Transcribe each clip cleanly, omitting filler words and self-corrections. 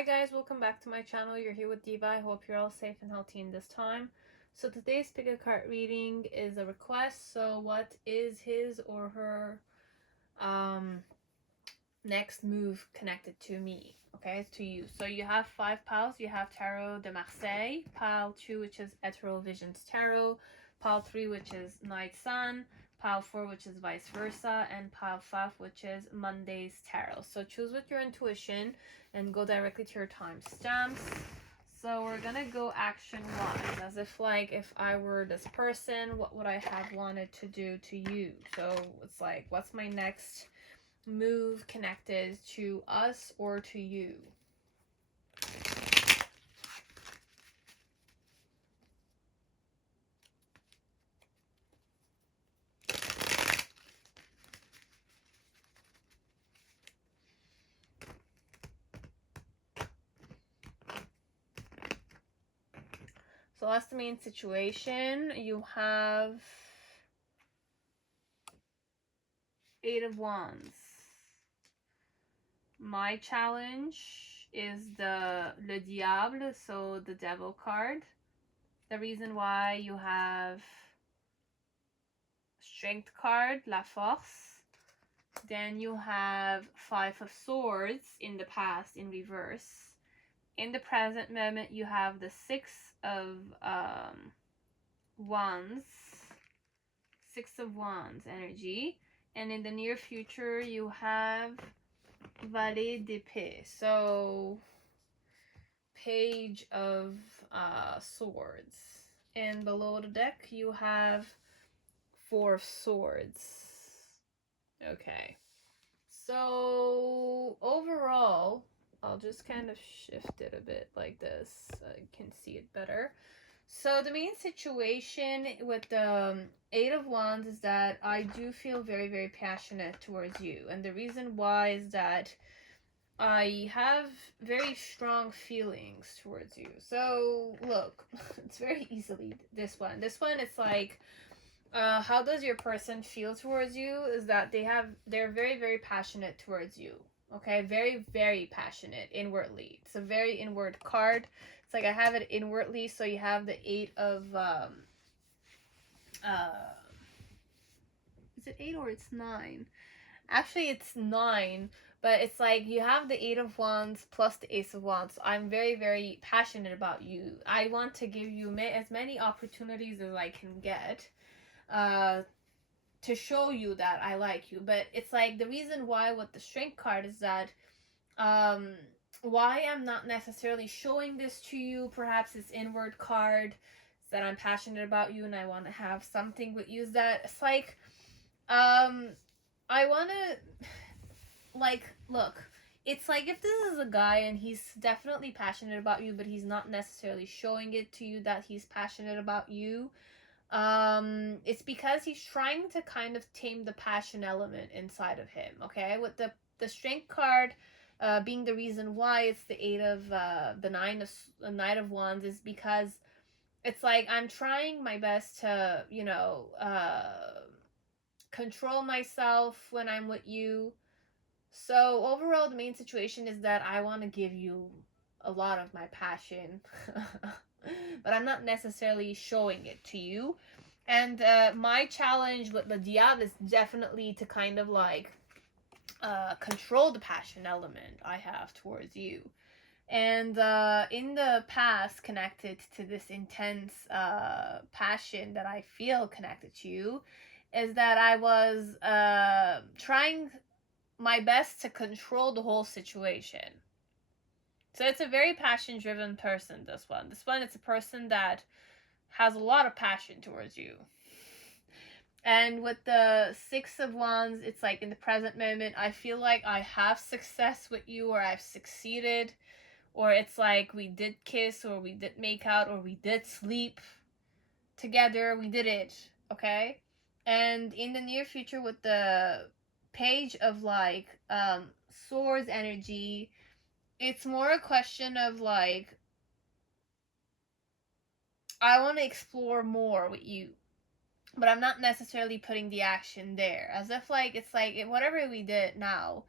Hi guys, welcome back to my channel. You're here with Diva. I hope you're all safe and healthy in this time. So today's pick a card reading is a request. So what is his or her next move connected to me? Okay, to you. So you have 5 piles. You have Tarot de Marseille, pile 2, which is Ethereal Visions Tarot, pile 3, which is Night Sun, pile 4, which is Vice Versa, and pile 5, which is Monday's Tarot. So choose with your intuition and go directly to your timestamps. So we're gonna go action-wise, as if I were this person, what would I have wanted to do to you? So it's like, what's my next move connected to us or to you? So that's the main situation. You have 8 of Wands. My challenge is Le Diable, so the Devil card. The reason why you have Strength card, La Force. Then you have 5 of Swords in the past in reverse. In the present moment, you have the 6 of Wands. 6 of Wands energy. And in the near future, you have Valet d'Épée. So, Page of Swords. And below the deck, you have 4 of Swords. Okay. So, overall, I'll just kind of shift it a bit like this so I can see it better. So the main situation with the 8 of Wands is that I do feel very, very passionate towards you. And the reason why is that I have very strong feelings towards you. So, look, it's very easily this one. This one, it's like, how does your person feel towards you is that they're very, very passionate towards you. Okay, very, very passionate inwardly. It's a very inward card. It's like I have it inwardly, so you have the 8 of is it 8 or it's 9? Actually, it's 9, but it's like you have the 8 of Wands plus the Ace of Wands. So I'm very, very passionate about you. I want to give you as many opportunities as I can get to show you that I like you. But it's like the reason why with the Strength card is that why I'm not necessarily showing this to you, perhaps this inward card, is that I'm passionate about you and I want to have something with you, is that it's like I want to, like, look, it's like if this is a guy and he's definitely passionate about you, but he's not necessarily showing it to you that he's passionate about you, it's because he's trying to kind of tame the passion element inside of him. Okay, with the Strength card being the reason why it's the 8 of the Knight of Wands is because it's like I'm trying my best to control myself when I'm with you. So overall, the main situation is that I want to give you a lot of my passion, but I'm not necessarily showing it to you. And my challenge with the Diable is definitely to kind of like control the passion element I have towards you. And in the past, connected to this intense passion that I feel connected to you, is that I was trying my best to control the whole situation. So it's a very passion-driven person, this one. This one, it's a person that has a lot of passion towards you. And with the 6 of Wands, it's like in the present moment, I feel like I have success with you, or I've succeeded, or it's like we did kiss, or we did make out, or we did sleep together. We did it, okay? And in the near future with the Page of like Swords energy, it's more a question of like I want to explore more with you, but I'm not necessarily putting the action there, as if like it's like whatever we did now,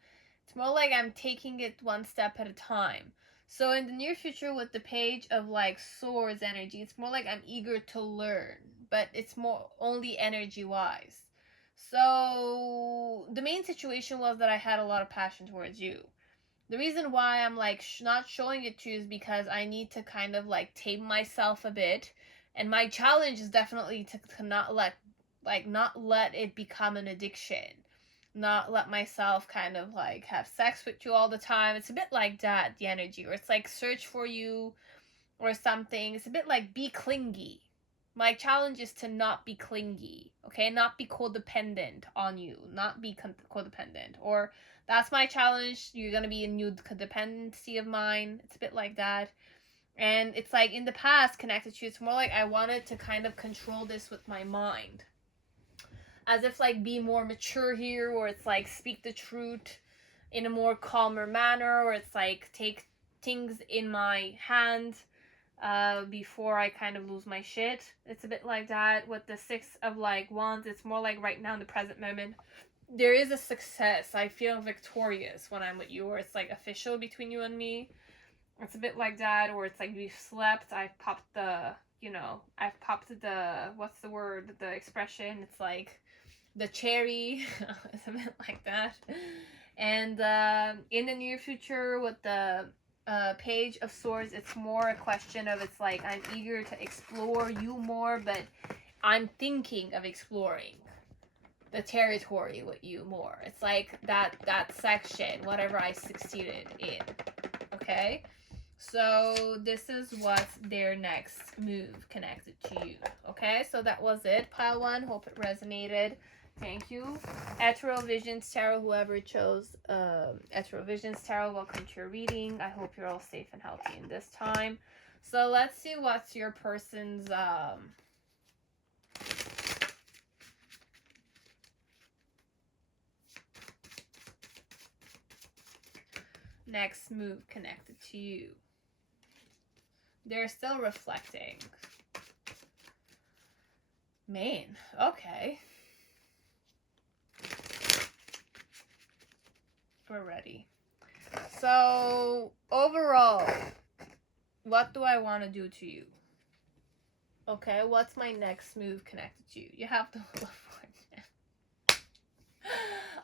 it's more like I'm taking it one step at a time. So in the near future with the Page of like Swords energy, it's more like I'm eager to learn, but it's more only energy wise. So the main situation was that I had a lot of passion towards you. The reason why I'm like not showing it to you is because I need to kind of like tame myself a bit, and my challenge is definitely to not let it become an addiction, not let myself kind of like have sex with you all the time. It's a bit like that, the energy, or it's like search for you or something. It's a bit like be clingy. My challenge is to not be clingy, okay? Not be codependent on you, not be codependent. Or that's my challenge. You're gonna be a new codependency of mine. It's a bit like that. And it's like in the past, connected to you, it's more like I wanted to kind of control this with my mind. As if like be more mature here, or it's like speak the truth in a more calmer manner, or it's like take things in my hand before I kind of lose my shit. It's a bit like that. With the Six of like Wands, it's more like right now in the present moment, there is a success. I feel victorious when I'm with you, or it's like official between you and me. It's a bit like that, or it's like we've slept. I've popped the, I've popped the, what's the word, the expression? It's like the cherry. It's a bit like that. And in the near future with the Page of Swords, it's more a question of, it's like I'm eager to explore you more, but I'm thinking of exploring the territory with you more. It's like that section, whatever I succeeded in. Okay? So this is what's their next move connected to you. Okay? So that was it. Pile 1. Hope it resonated. Thank you. Ethereal Visions Tarot, whoever chose Ethereal Visions Tarot, welcome to your reading. I hope you're all safe and healthy in this time. So let's see what's your person's next move connected to you. They're still reflecting. Man, okay. We're ready. So, overall, what do I want to do to you? Okay, what's my next move connected to you? You have the Wheel of Fortune.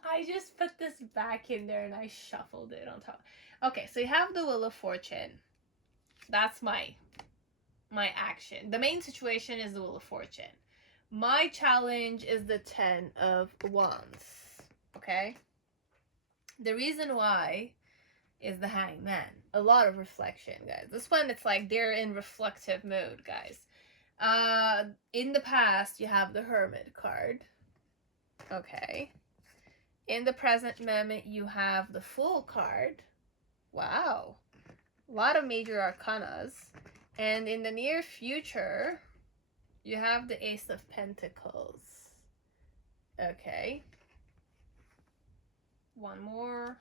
I just put this back in there and I shuffled it on top. Okay, so you have the Wheel of Fortune. That's my action. The main situation is the Wheel of Fortune. My challenge is the 10 of Wands. Okay? The reason why is the Hangman. A lot of reflection, guys. This one, it's like they're in reflective mode, guys. In the past, you have the Hermit card. Okay. In the present moment, you have the Fool card. Wow. A lot of major arcanas. And in the near future, you have the Ace of Pentacles. Okay. One more.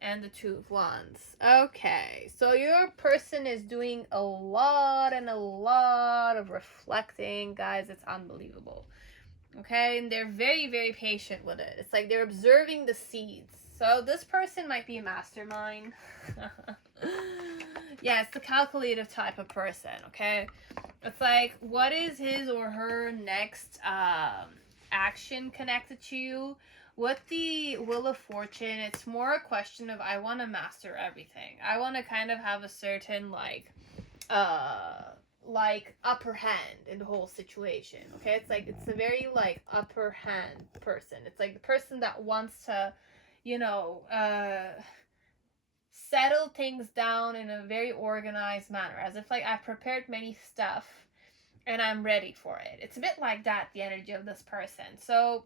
And the Two of Wands. Okay. So your person is doing a lot of reflecting. Guys, it's unbelievable. Okay. And they're very, very patient with it. It's like they're observing the seeds. So this person might be a mastermind. Yeah, it's the calculative type of person. Okay. It's like, what is his or her next action connected to you? With the Wheel of Fortune, it's more a question of I want to master everything. I want to kind of have a certain like upper hand in the whole situation. Okay, it's like it's a very like upper hand person. It's like the person that wants to, settle things down in a very organized manner, as if like I've prepared many stuff and I'm ready for it. It's a bit like that, the energy of this person. So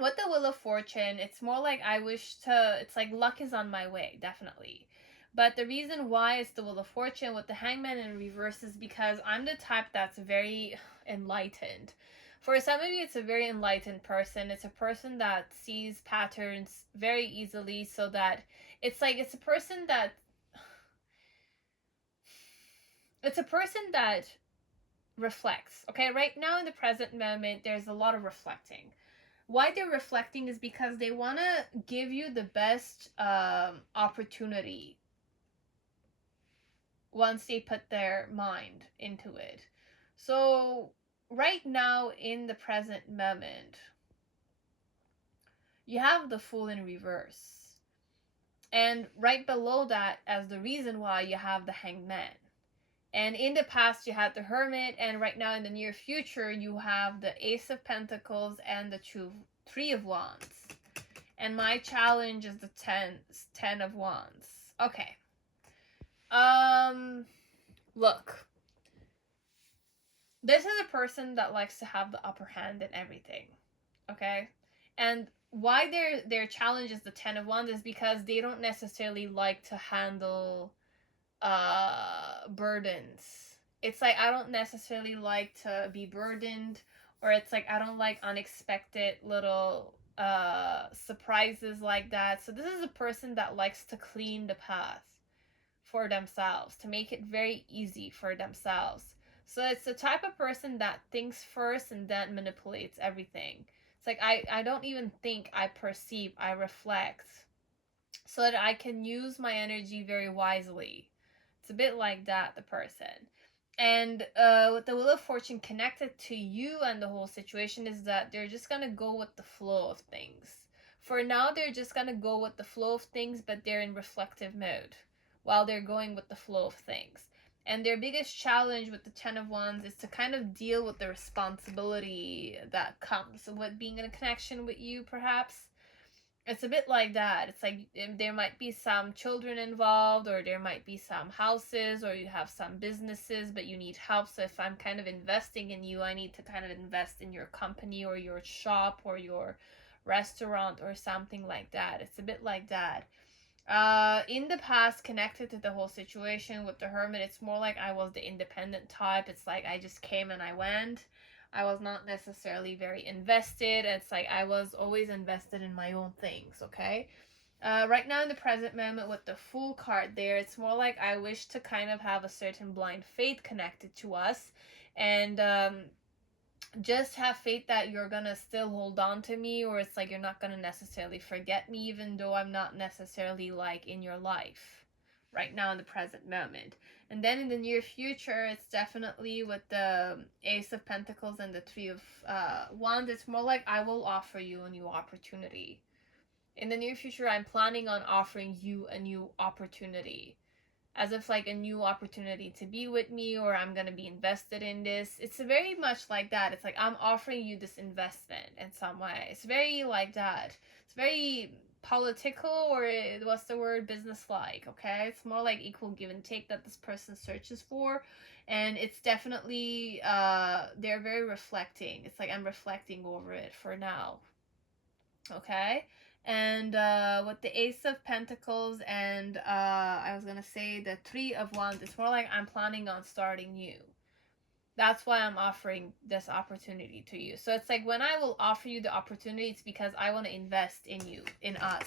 with the Wheel of Fortune, it's more like it's like luck is on my way, definitely. But the reason why it's the Wheel of Fortune with the Hangman in reverse is because I'm the type that's very enlightened. For some of you, it's a very enlightened person. It's a person that sees patterns very easily, so that it's like it's a person that reflects. Okay, right now in the present moment, there's a lot of reflecting. Why they're reflecting is because they want to give you the best opportunity once they put their mind into it. So right now, in the present moment, you have the Fool in reverse. And right below that, as the reason why, you have the Hanged Man. And in the past, you had the Hermit, and right now in the near future, you have the Ace of Pentacles and the Three of Wands. And my challenge is the Ten of Wands. Okay. Look. This is a person that likes to have the upper hand in everything. Okay? And why their challenge is the Ten of Wands is because they don't necessarily like to handle burdens. It's like, I don't necessarily like to be burdened, or it's like I don't like unexpected little surprises like that. So this is a person that likes to clean the path for themselves, to make it very easy for themselves. So it's the type of person that thinks first and then manipulates everything. It's like I don't even think, I perceive, I reflect, so that I can use my energy very wisely. It's a bit like that, the person. And with the Wheel of Fortune connected to you and the whole situation is that they're just going to go with the flow of things. For now, they're just going to go with the flow of things, but they're in reflective mode while they're going with the flow of things. And their biggest challenge with the Ten of Wands is to kind of deal with the responsibility that comes with being in a connection with you, perhaps. It's a bit like that. It's like there might be some children involved, or there might be some houses, or you have some businesses, but you need help. So if I'm kind of investing in you, I need to kind of invest in your company or your shop or your restaurant or something like that. It's a bit like that. In the past, connected to the whole situation with the Hermit, it's more like I was the independent type. It's like I just came and I went. I was not necessarily very invested. It's like I was always invested in my own things, okay? Right now in the present moment with the Fool card there, it's more like I wish to kind of have a certain blind faith connected to us, and just have faith that you're gonna still hold on to me, or it's like you're not gonna necessarily forget me, even though I'm not necessarily like in your life right now in the present moment. And then in the near future, it's definitely with the Ace of Pentacles and the Three of Wands, it's more like I will offer you a new opportunity. In the near future, I'm planning on offering you a new opportunity, as if like a new opportunity to be with me, or I'm gonna be invested in this. It's very much like that. It's like I'm offering you this investment in some way. It's very like that. It's very political, or what's the word, business like, okay? It's more like equal give and take that this person searches for. And it's definitely they're very reflecting. It's like I'm reflecting over it for now, okay? And with the Ace of Pentacles and I was gonna say the Three of Wands, it's more like I'm planning on starting new. That's why I'm offering this opportunity to you. So it's like when I will offer you the opportunity, it's because I want to invest in you, in us,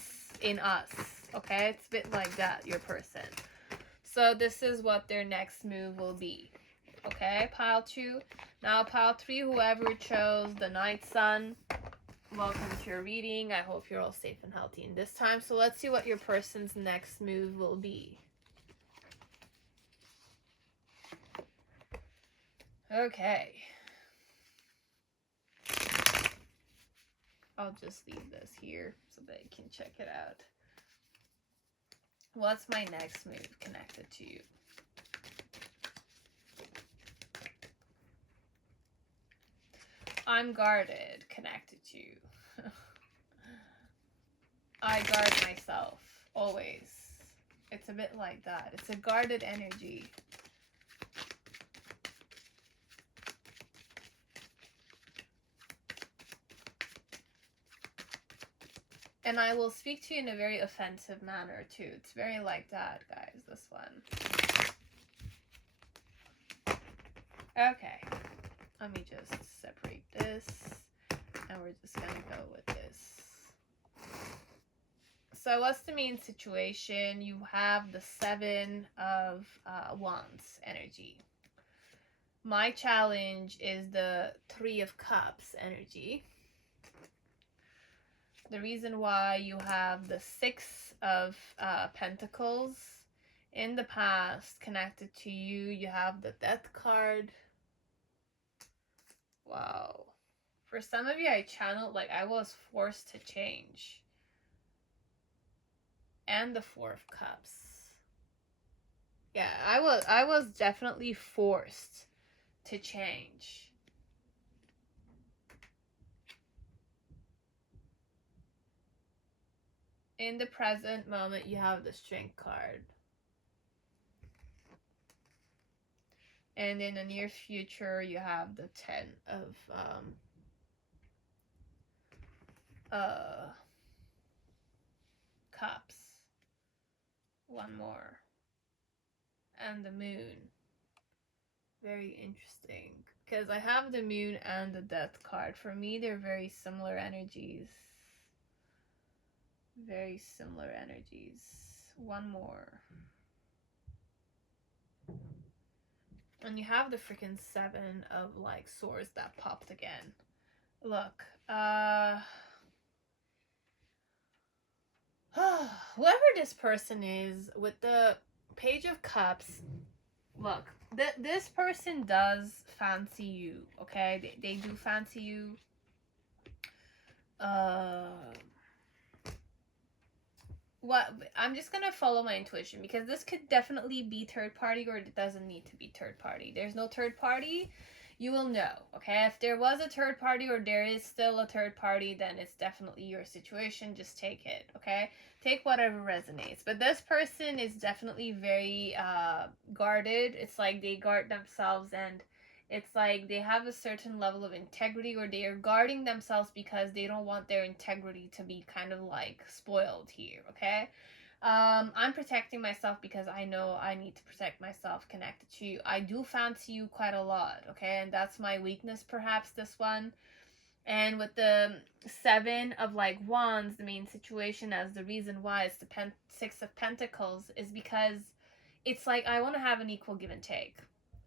okay? It's a bit like that, your person. So this is what their next move will be, okay? Pile 2. Now pile 3, whoever chose the Night Sun, welcome to your reading. I hope you're all safe and healthy in this time. So let's see what your person's next move will be. Okay. I'll just leave this here so that you can check it out. What's my next move connected to you? I'm guarded, connected to you. I guard myself, always. It's a bit like that. It's a guarded energy. And I will speak to you in a very offensive manner, too. It's very like that, guys, this one. Okay. Let me just separate this. And we're just going to go with this. So what's the main situation? You have the Seven of Wands energy. My challenge is the Three of Cups energy. The reason why you have the Six of Pentacles in the past connected to you, you have the Death card. Wow. For some of you, I channeled like I was forced to change. And the Four of Cups. Yeah, I was definitely forced to change. In the present moment, you have the Strength card. And in the near future, you have the Ten of Cups. One more. And the Moon. Very interesting. Because I have the Moon and the Death card. For me, they're very similar energies. Very similar energies. One more. And you have the freaking Seven of like Swords that popped again. Look, whoever this person is with the Page of Cups, look, this person does fancy you, okay? They do fancy you. What I'm just gonna follow my intuition, because this could definitely be third party, or it doesn't need to be third party. There's no third party. You will know, okay? If there was a third party, or there is still a third party, then it's definitely your situation. Just take it, okay? Take whatever resonates. But this person is definitely very guarded. It's like they guard themselves, and it's like they have a certain level of integrity, or they are guarding themselves because they don't want their integrity to be kind of like spoiled here, okay? I'm protecting myself because I know I need to protect myself connected to you. I do fancy you quite a lot, okay? And that's my weakness, perhaps, this one. And with the Seven of like Wands, the main situation as the reason why it's the Six of Pentacles is because it's like I want to have an equal give and take,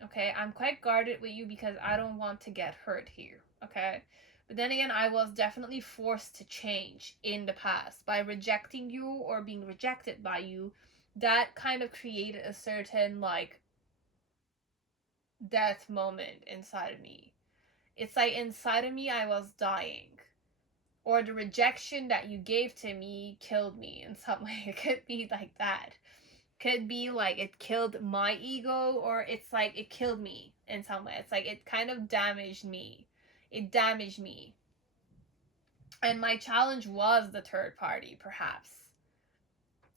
okay? I'm quite guarded with you because I don't want to get hurt here, okay? But then again, I was definitely forced to change in the past by rejecting you or being rejected by you. That kind of created a certain like death moment inside of me. It's like inside of me I was dying, or the rejection that you gave to me killed me in some way. It could be like that. Could be like it killed my ego, or it's like it killed me in some way. It's like it kind of damaged me. It damaged me. And my challenge was the third party, perhaps.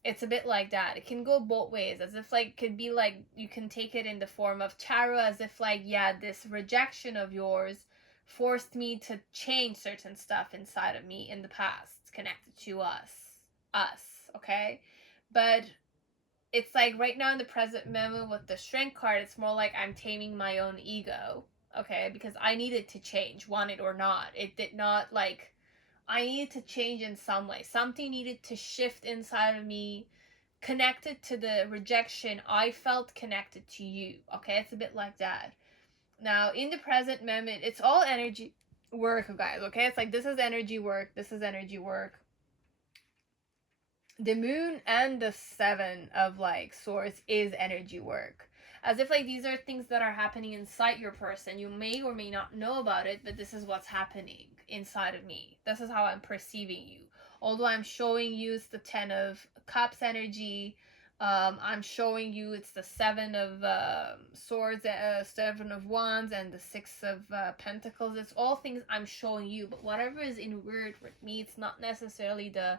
It's a bit like that. It can go both ways, as if like could be like you can take it in the form of tarot, as if like, yeah, this rejection of yours forced me to change certain stuff inside of me in the past connected to us, okay? But it's like right now in the present moment with the Strength card, it's more like I'm taming my own ego, okay? Because I needed to change, want it or not. It did not like, I needed to change in some way. Something needed to shift inside of me, connected to the rejection. I felt connected to you, okay? It's a bit like that. Now, in the present moment, it's all energy work, guys, okay? It's like this is energy work, this is energy work. The Moon and the Seven of like Swords is energy work. As if like these are things that are happening inside your person. You may or may not know about it, but this is what's happening inside of me. This is how I'm perceiving you. Although I'm showing you it's the Ten of Cups energy, I'm showing you it's the Seven of Swords, Seven of Wands, and the Six of Pentacles. It's all things I'm showing you, but whatever is in word with me, it's not necessarily the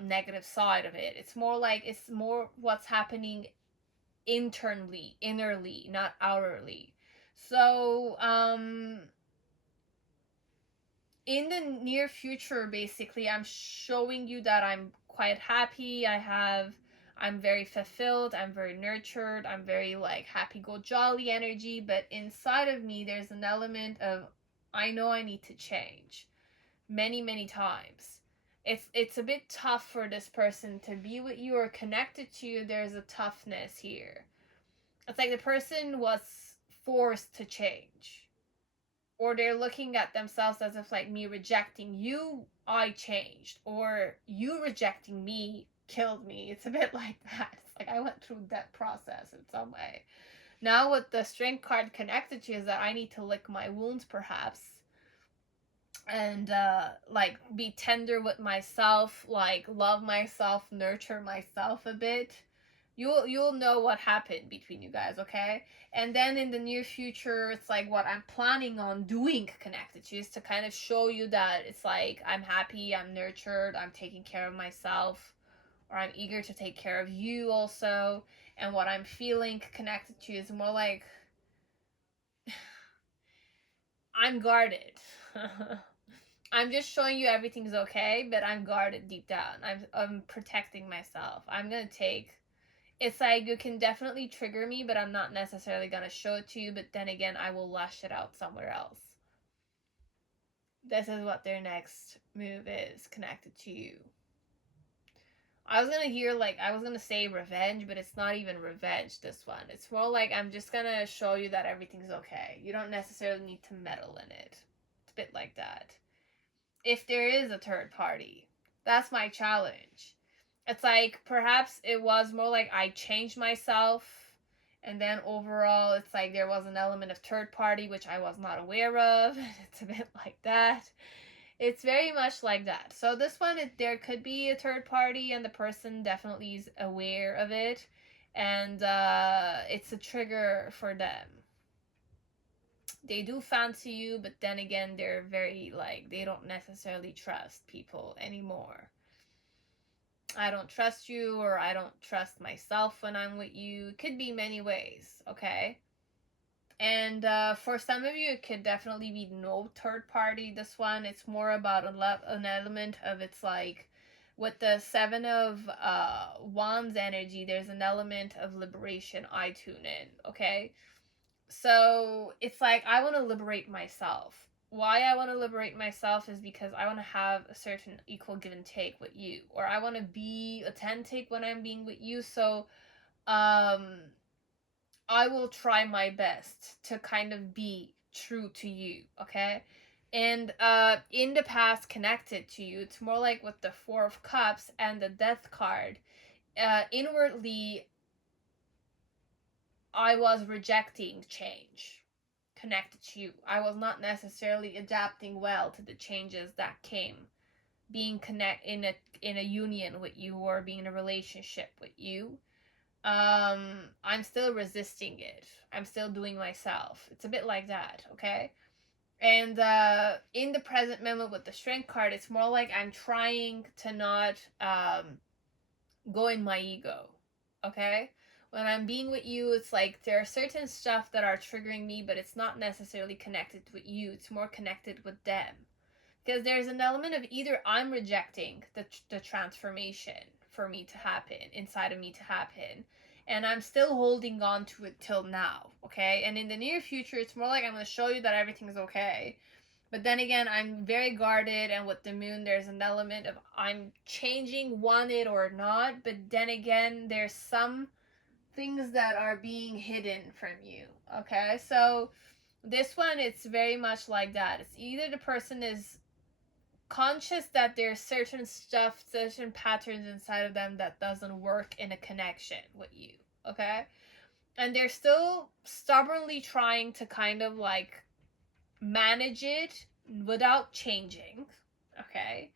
negative side of it. It's more like it's more what's happening internally, innerly, not outwardly. So in the near future, basically, I'm showing you that I'm quite happy. I'm very fulfilled, I'm very nurtured, I'm very like happy go jolly energy, but inside of me there's an element of I know I need to change many times. It's a bit tough for this person to be with you or connected to you. There's a toughness here. It's like the person was forced to change, or they're looking at themselves as if like me rejecting you, I changed, or you rejecting me killed me. It's a bit like that. Like, I went through that process in some way. Now with the Strength card connected to you is that I need to lick my wounds, perhaps, and like be tender with myself, like love myself, nurture myself a bit. You'll know what happened between you guys, okay? And then in the near future, it's like what I'm planning on doing connected to is to kind of show you that it's like I'm happy, I'm nurtured, I'm taking care of myself, or I'm eager to take care of you also. And what I'm feeling connected to is more like I'm guarded. I'm just showing you everything's okay, but I'm guarded deep down. I'm protecting myself. I'm gonna take. It's like you can definitely trigger me, but I'm not necessarily gonna show it to you. But then again, I will lash it out somewhere else. This is what their next move is connected to you. I was gonna say revenge, but it's not even revenge, this one. It's more like I'm just gonna show you that everything's okay. You don't necessarily need to meddle in it. It's a bit like that. If there is a third party, that's my challenge. It's like perhaps it was more like I changed myself, and then overall it's like there was an element of third party which I was not aware of. It's a bit like that. It's very much like that. So this one, there could be a third party and the person definitely is aware of it, and it's a trigger for them. They do fancy you, but then again, they're very, like, they don't necessarily trust people anymore. I don't trust you, or I don't trust myself when I'm with you. It could be many ways, okay? And for some of you, it could definitely be no third party. This one, it's more about an element of, it's like, with the Seven of Wands energy, there's an element of liberation I tune in, okay? So it's like I want to liberate myself. Why I want to liberate myself is because I want to have a certain equal give and take with you, or I want to be authentic when I'm being with you. So I will try my best to kind of be true to you, okay? And in the past connected to you, it's more like with the Four of Cups and the Death card. Inwardly, I was rejecting change connected to you. I was not necessarily adapting well to the changes that came being in a union with you, or being in a relationship with you. I'm still resisting it. I'm still doing myself. It's a bit like that, okay? And in the present moment with the Strength card, it's more like I'm trying to not go in my ego, okay? When I'm being with you, it's like there are certain stuff that are triggering me, but it's not necessarily connected with you. It's more connected with them. Because there's an element of either I'm rejecting the transformation for me to happen, inside of me to happen, and I'm still holding on to it till now, okay? And in the near future, it's more like I'm going to show you that everything's okay. But then again, I'm very guarded, and with the moon, there's an element of I'm changing, want it or not, but then again, there's some things that are being hidden from you, okay? So this one, it's very much like that. It's either the person is conscious that there's certain stuff, certain patterns inside of them that doesn't work in a connection with you, okay? And they're still stubbornly trying to kind of like manage it without changing, okay?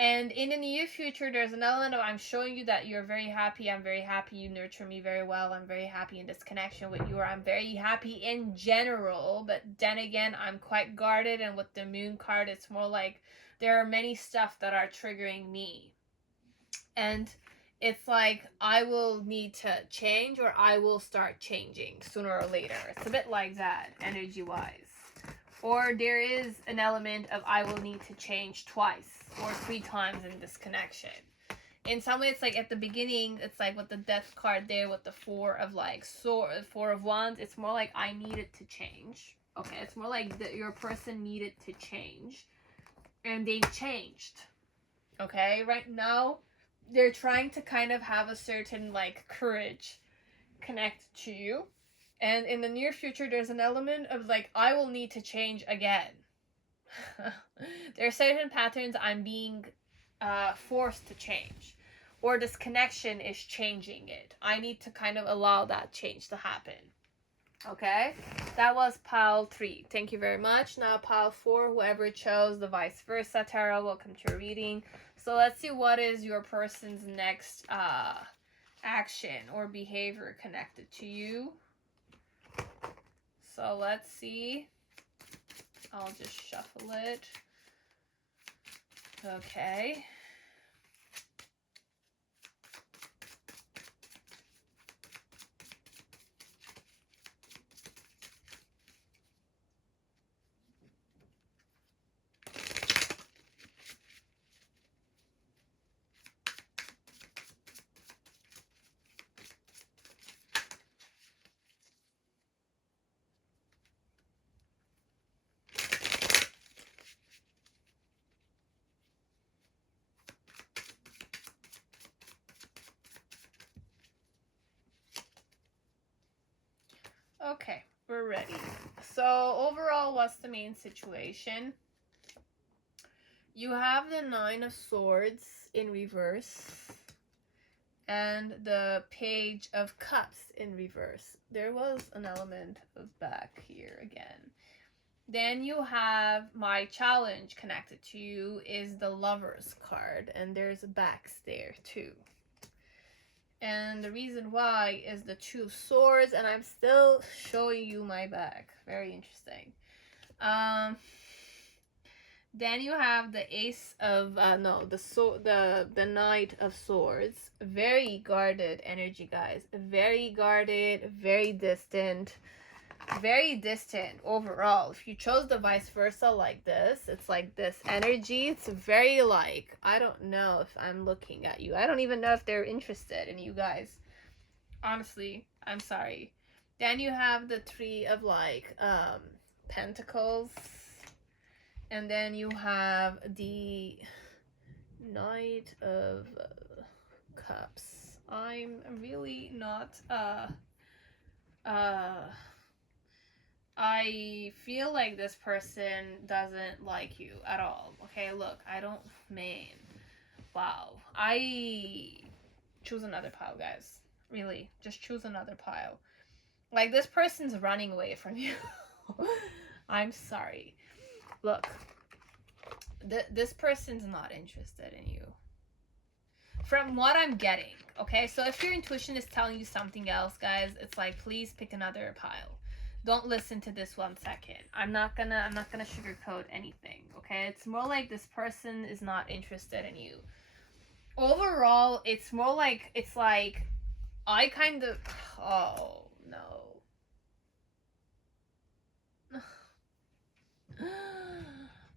And in the near future, there's an element of I'm showing you that you're very happy. I'm very happy. You nurture me very well. I'm very happy in this connection with you. Or I'm very happy in general. But then again, I'm quite guarded. And with the moon card, it's more like there are many stuff that are triggering me. And it's like I will need to change, or I will start changing sooner or later. It's a bit like that, energy-wise. Or there is an element of I will need to change twice or 3 times in this connection. In some way, it's like at the beginning, it's like with the Death card there with the Four of Wands, it's more like I needed to change. Okay, it's more like your person needed to change, and they've changed. Okay, right now, they're trying to kind of have a certain like courage connected to you. And in the near future, there's an element of like, I will need to change again. There are certain patterns I'm being forced to change. or this connection is changing it. I need to kind of allow that change to happen. Okay, that was pile 3. Thank you very much. Now pile 4, whoever chose the vice versa tarot, welcome to your reading. So let's see what is your person's next action or behavior connected to you. So let's see. I'll just shuffle it. Okay. Okay, we're ready. So overall, what's the main situation? You have the 9 of Swords in reverse and the Page of Cups in reverse. There was an element of back here again. Then you have my challenge connected to you is the Lover's card, and there's backs there too. And the reason why is the 2 of Swords, and I'm still showing you my back. Very interesting. Then you have the Ace of the Knight of Swords. Very guarded energy, guys. Very guarded, very distant overall. If you chose the vice versa like this, it's like this energy. It's very like, I don't know if I'm looking at you. I don't even know if they're interested in you guys. Honestly, I'm sorry. Then you have the 3 of like Pentacles. And then you have the Knight of Cups. I'm really not I feel like this person doesn't like you at all. Okay, look, wow. I choose another pile, guys. Really, just choose another pile. Like, this person's running away from you. I'm sorry. Look, this person's not interested in you. From what I'm getting, okay? So if your intuition is telling you something else, guys, it's like, please pick another pile. Don't listen to this 1 second. I'm not gonna sugarcoat anything, okay? It's more like this person is not interested in you. Overall, it's more like, it's like, I kind of, oh, no.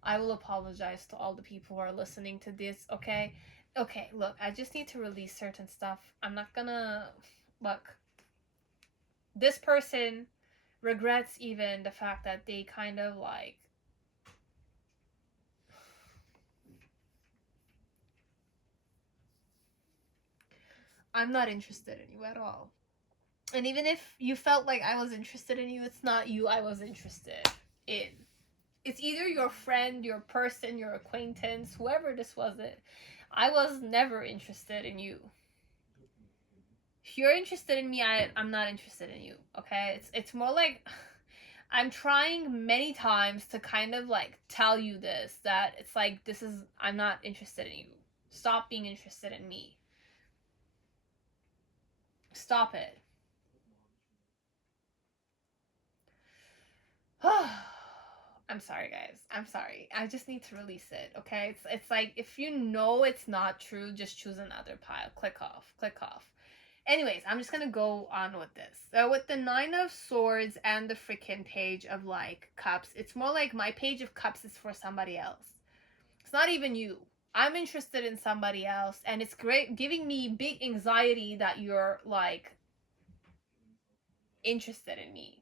I will apologize to all the people who are listening to this, okay? Okay, look, I just need to release certain stuff. I'm not gonna... Look. This person regrets even the fact that they kind of like... I'm not interested in you at all. And even if you felt like I was interested in you, it's not you I was interested in. It's either your friend, your person, your acquaintance, whoever this was it. I was never interested in you. If you're interested in me, I'm not interested in you, okay? It's more like I'm trying many times to kind of like tell you this, that it's like, I'm not interested in you. Stop being interested in me. Stop it. I'm sorry, guys. I'm sorry. I just need to release it, okay? It's like, if you know it's not true, just choose another pile. Click off. Click off. Anyways, I'm just gonna go on with this. So with the 9 of Swords and the freaking Page of like Cups, it's more like my Page of Cups is for somebody else. It's not even you. I'm interested in somebody else, and it's great, giving me big anxiety that you're like interested in me.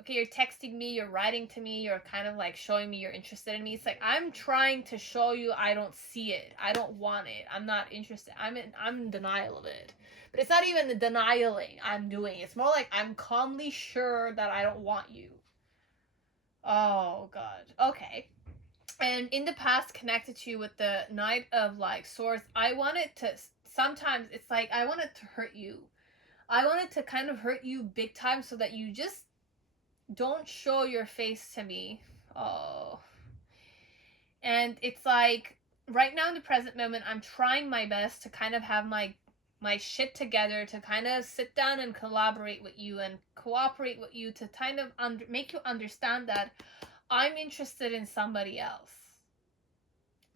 Okay, you're texting me, you're writing to me, you're kind of like showing me you're interested in me. It's like, I'm trying to show you I don't see it. I don't want it. I'm not interested. I'm in denial of it. But it's not even the denying I'm doing. It's more like I'm calmly sure that I don't want you. Oh, God. Okay. And in the past, connected to you with the Knight of like Swords, I wanted to sometimes it's like I wanted to hurt you. I wanted to kind of hurt you big time so that you just don't show your face to me. Oh. And it's like right now in the present moment, I'm trying my best to kind of have my shit together, to kind of sit down and collaborate with you and cooperate with you, to kind of make you understand that I'm interested in somebody else.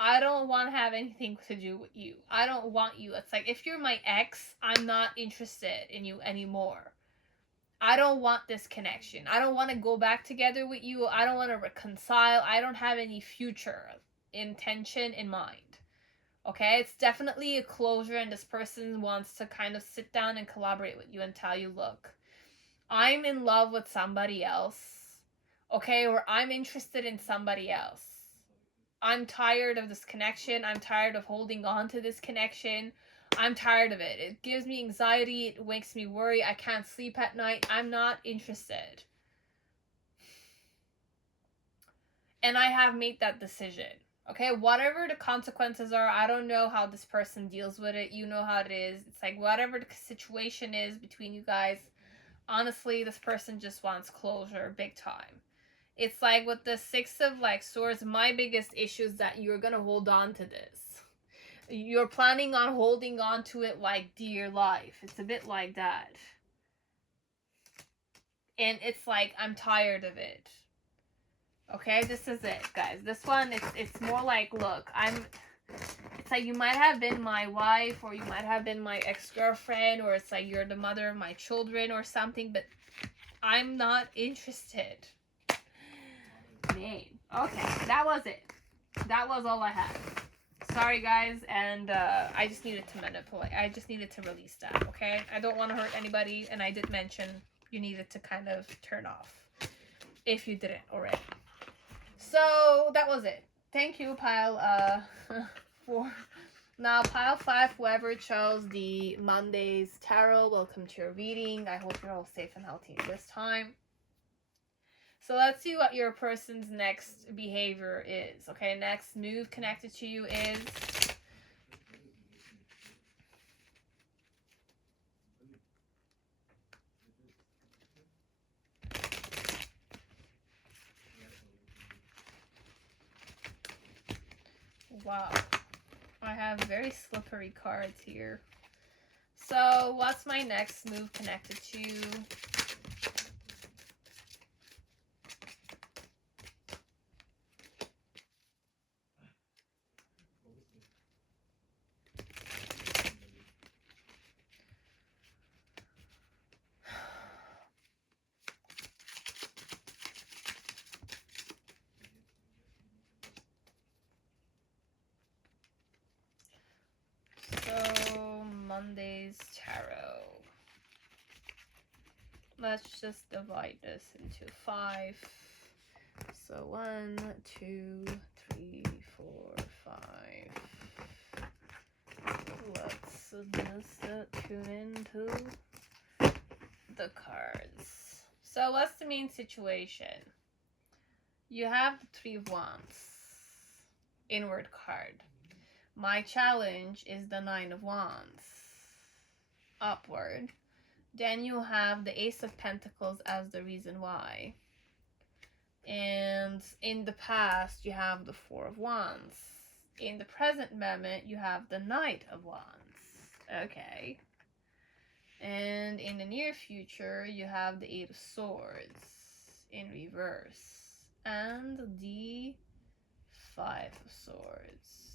I don't want to have anything to do with you. I don't want you. It's like, if you're my ex, I'm not interested in you anymore. I don't want this connection. I don't want to go back together with you. I don't want to reconcile. I don't have any future intention in mind. Okay? It's definitely a closure, and this person wants to kind of sit down and collaborate with you and tell you, look, I'm in love with somebody else. Okay? Or I'm interested in somebody else. I'm tired of this connection. I'm tired of holding on to this connection. I'm tired of it. It gives me anxiety. It makes me worry. I can't sleep at night. I'm not interested. And I have made that decision. Okay, whatever the consequences are, I don't know how this person deals with it. You know how it is. It's like, whatever the situation is between you guys, honestly, this person just wants closure big time. It's like with the Six of Swords, my biggest issue is that you're gonna hold on to this. You're planning on holding on to it like dear life. It's a bit like that. And it's like, I'm tired of it. Okay, this is it, guys. This one, it's more like, look, it's like you might have been my wife, or you might have been my ex-girlfriend, or it's like you're the mother of my children or something, but I'm not interested. Name. Okay, that was it. That was all I had. Sorry, guys, and I just needed to manipulate. I just needed to release that, okay? I don't want to hurt anybody, and I did mention you needed to kind of turn off if you didn't already. So that was it. Thank you, pile for now. Pile 5, whoever chose the Monday's tarot, welcome to your reading. I hope you're all safe and healthy this time. So let's see what your person's next behavior is. Okay, next move connected to you is wow. I have very slippery cards here. So what's my next move connected to? So Monday's tarot. Let's just divide this into 5. So 1, 2, 3, 4, 5. Let's just tune into the cards. So what's the main situation? You have the 3 of Wands. Inward card. My challenge is the 9 of Wands. Upward. Then you have the Ace of Pentacles as the reason why. And in the past, you have the 4 of Wands. In the present moment, you have the Knight of Wands. Okay. And in the near future, you have the 8 of Swords in reverse. And the 5 of Swords.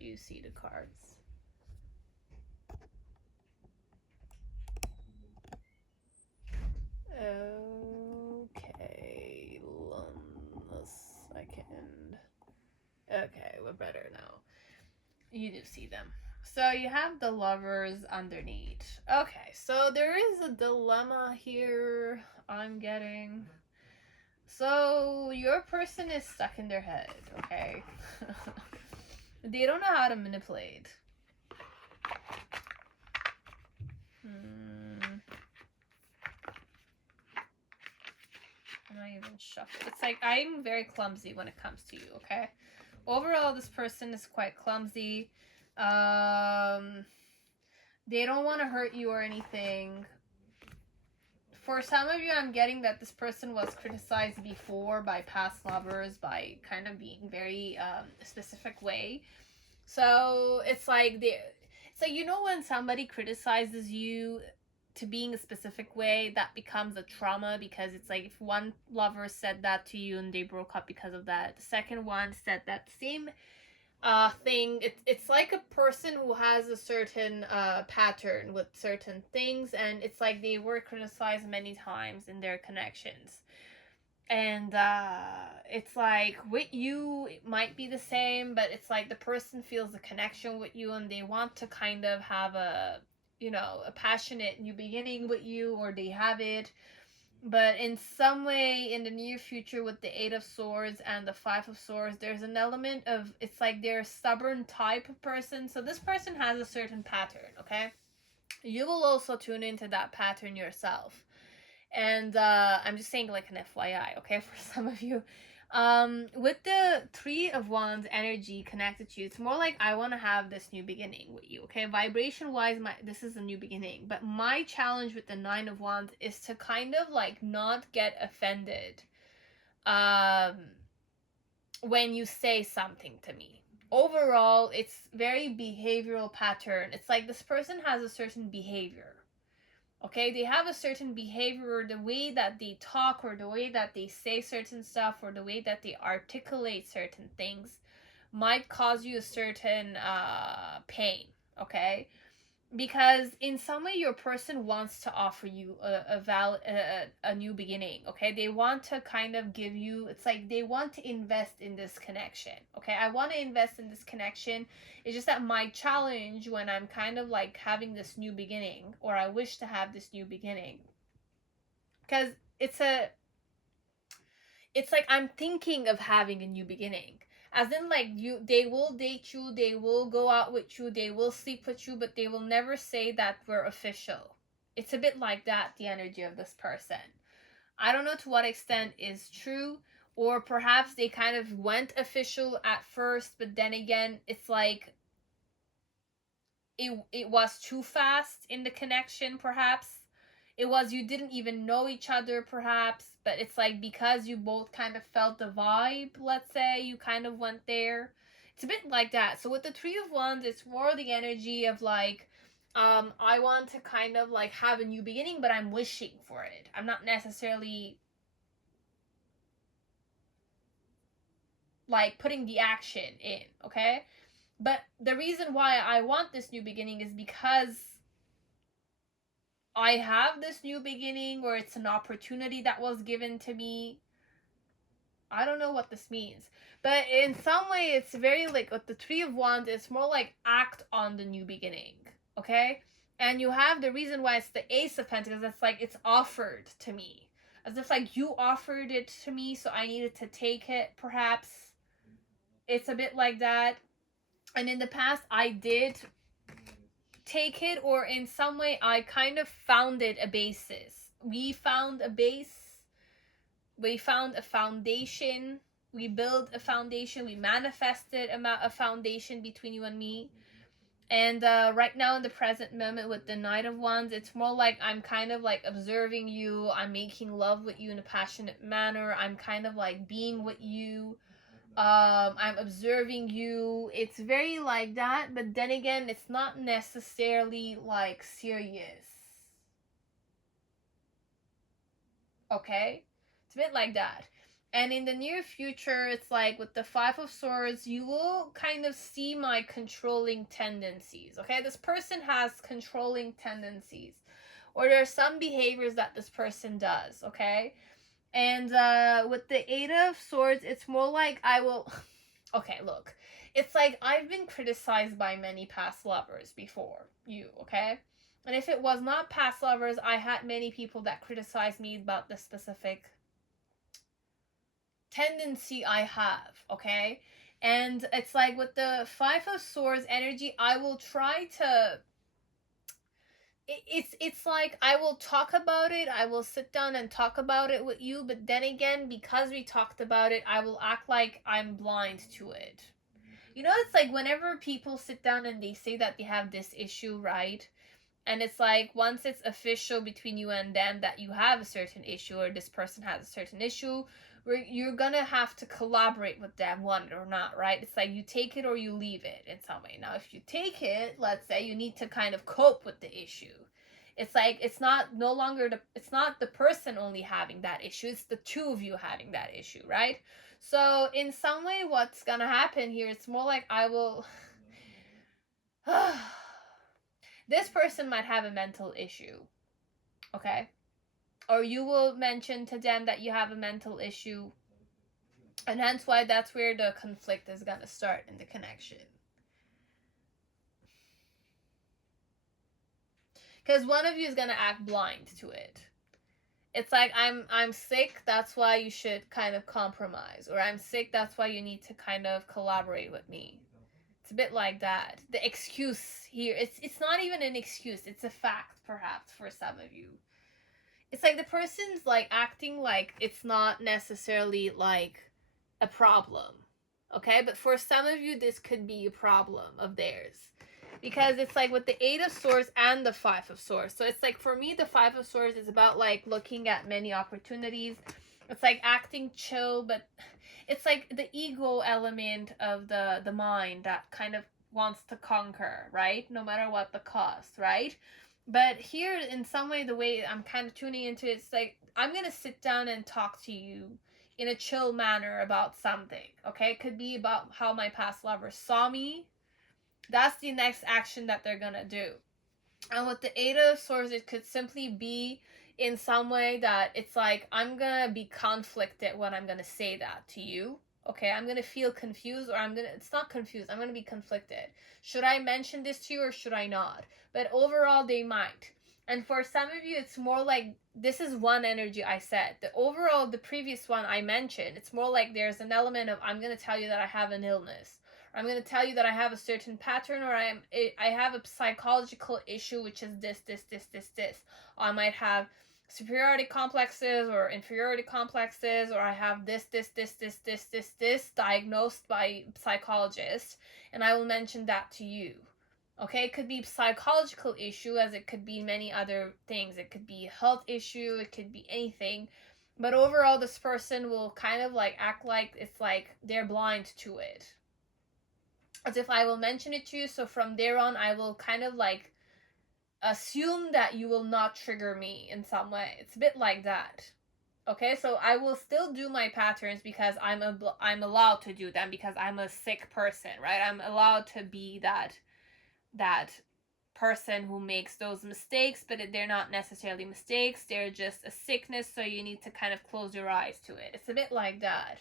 You see the cards. Okay, 1 second. Okay, we're better now. You do see them. So you have the Lovers underneath. Okay, so there is a dilemma here I'm getting. So your person is stuck in their head, okay? They don't know how to manipulate. I'm not even shuffle. It's like I'm very clumsy when it comes to you, okay? overall, this person is quite clumsy. They don't want to hurt you or anything. For some of you, I'm getting that this person was criticized before by past lovers by kind of being very specific way. So it's like you know, when somebody criticizes you to being a specific way, that becomes a trauma, because it's like if one lover said that to you and they broke up because of that, the second one said that same thing. It's like a person who has a certain pattern with certain things, and it's like they were criticized many times in their connections. And it's like with you it might be the same, but it's like the person feels a connection with you and they want to kind of have a, you know, a passionate new beginning with you, or they have it. But in some way in the near future, with the Eight of Swords and the Five of Swords, there's an element of, it's like they're a stubborn type of person. So this person has a certain pattern, okay? You will also tune into that pattern yourself. And I'm just saying, like, an FYI, okay, for some of you. With the Three of Wands energy connected to you, it's more like I want to have this new beginning with you, okay? Vibration wise, this is a new beginning. But my challenge with the Nine of Wands is to kind of like not get offended when you say something to me. Overall, it's very behavioral pattern. It's like this person has a certain behavior. Okay, they have a certain behavior, the way that they talk, or the way that they say certain stuff, or the way that they articulate certain things might cause you a certain pain, okay? Because in some way your person wants to offer you a new beginning, okay? They want to kind of give you, it's like they want to invest in this connection, okay? I want to invest in this connection. It's just that my challenge when I'm kind of like having this new beginning, or I wish to have this new beginning, because it's like I'm thinking of having a new beginning, as in like they will date you, they will go out with you, they will sleep with you, but they will never say that we're official. It's a bit like that, the energy of this person. I don't know to what extent is true, or perhaps they kind of went official at first, but then again it's like it was too fast in the connection, perhaps. It was, you didn't even know each other, perhaps, but it's like because you both kind of felt the vibe, let's say, you kind of went there. It's a bit like that. So with the Three of Wands, it's more the energy of like, I want to kind of like have a new beginning, but I'm wishing for it. I'm not necessarily like putting the action in, okay? But the reason why I want this new beginning is because I have this new beginning, or it's an opportunity that was given to me. I don't know what this means. But in some way, it's very like with the Three of Wands, it's more like act on the new beginning. Okay? And you have the reason why it's the Ace of Pentacles. It's like it's offered to me. As if like you offered it to me, so I needed to take it, perhaps. It's a bit like that. And in the past, I did take it, or in some way I kind of founded a basis. We found a base, we found a foundation, we built a foundation, we manifested a foundation between you and me. And right now in the present moment with the Knight of Wands, it's more like I'm kind of like observing you, I'm making love with you in a passionate manner, I'm kind of like being with you, I'm observing you. It's very like that, but then again, it's not necessarily like serious. Okay? It's a bit like that. And in the near future, it's like with the Five of Swords, you will kind of see my controlling tendencies. Okay? This person has controlling tendencies, or there are some behaviors that this person does. Okay? And with the Eight of Swords, it's more like I will. Okay, look. It's like I've been criticized by many past lovers before you, okay? And if it was not past lovers, I had many people that criticized me about the specific tendency I have, okay? And it's like with the Five of Swords energy, I will try to, it's like I will talk about it, I will sit down and talk about it with you, but then again, because we talked about it, I will act like I'm blind to it. You know, it's like whenever people sit down and they say that they have this issue, right? And it's like once it's official between you and them that you have a certain issue or this person has a certain issue, where you're gonna have to collaborate with them, want it or not, right? It's like you take it or you leave it in some way. Now if you take it, let's say you need to kind of cope with the issue. It's like it's not no longer it's not the person only having that issue, it's the two of you having that issue, right? So in some way what's gonna happen here, it's more like I will this person might have a mental issue, okay? Or you will mention to them that you have a mental issue, and hence why that's where the conflict is gonna start in the connection. Because one of you is gonna act blind to it. It's like I'm sick, that's why you should kind of compromise, or I'm sick, that's why you need to kind of collaborate with me. It's a bit like that. The excuse here, it's not even an excuse, it's a fact perhaps for some of you. It's like the person's like acting like it's not necessarily like a problem, okay? But for some of you this could be a problem of theirs, because it's like with the 8 of Swords and the 5 of Swords. So it's like for me the 5 of Swords is about like looking at many opportunities. It's like acting chill, but it's like the ego element of the mind that kind of wants to conquer, right? No matter what the cost, right? But here, in some way, the way I'm kind of tuning into it, it's like I'm gonna sit down and talk to you in a chill manner about something, okay? It could be about how my past lover saw me. That's the next action that they're gonna do. And with the 8 of Swords, it could simply be in some way that it's like I'm gonna be conflicted when I'm gonna say that to you. Okay, I'm gonna feel confused, or it's not confused, I'm gonna be conflicted. Should I mention this to you or should I not? But overall, they might. And for some of you, it's more like this is one energy I said. The previous one I mentioned, it's more like there's an element of I'm gonna tell you that I have an illness. I'm going to tell you that I have a certain pattern, or I have a psychological issue, which is this. I might have superiority complexes or inferiority complexes, or I have this diagnosed by psychologists, and I will mention that to you. Okay, it could be psychological issue, as it could be many other things. It could be a health issue, it could be anything. But overall, this person will kind of like act like it's like they're blind to it, as if I will mention it to you, so from there on I will kind of like assume that you will not trigger me in some way. It's a bit like that. Okay, so I will still do my patterns because I'm allowed to do them, because I'm a sick person, right? I'm allowed to be that person who makes those mistakes, but they're not necessarily mistakes, they're just a sickness, so you need to kind of close your eyes to it. It's a bit like that,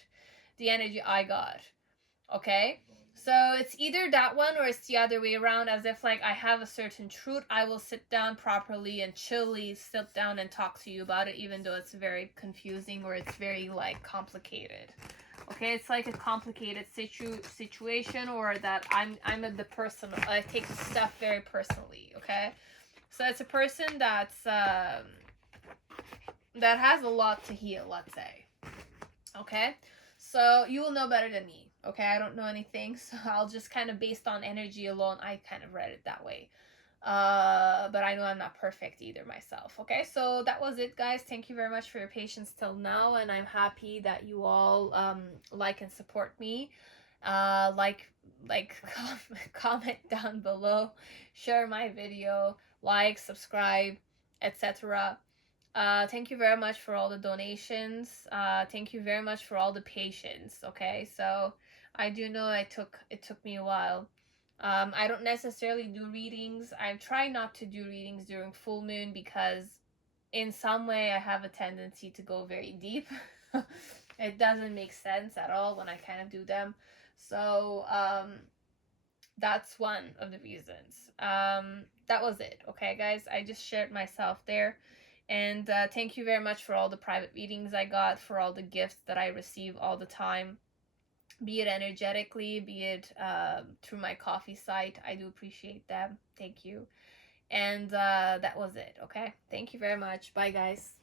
the energy I got. Okay, so it's either that one or it's the other way around, as if like I have a certain truth, I will sit down properly and chilly sit down and talk to you about it, even though it's very confusing or it's very like complicated. Okay, it's like a complicated situation, or that I'm the person, I take stuff very personally. Okay, so it's a person that's that has a lot to heal, let's say. Okay, so you will know better than me. Okay, I don't know anything, so I'll just kind of, based on energy alone, I kind of read it that way. But I know I'm not perfect either myself. Okay, so that was it, guys. Thank you very much for your patience till now, and I'm happy that you all like and support me. Comment down below, share my video, like, subscribe, etc. Thank you very much for all the donations. Thank you very much for all the patience. Okay, so I do know it took me a while. I don't necessarily do readings. I try not to do readings during full moon, because in some way I have a tendency to go very deep. It doesn't make sense at all when I kind of do them. So that's one of the reasons. That was it. Okay, guys, I just shared myself there. And thank you very much for all the private readings I got, for all the gifts that I receive all the time, be it energetically, be it through my coffee site. I do appreciate them. Thank you. And that was it. Okay, thank you very much. Bye, guys.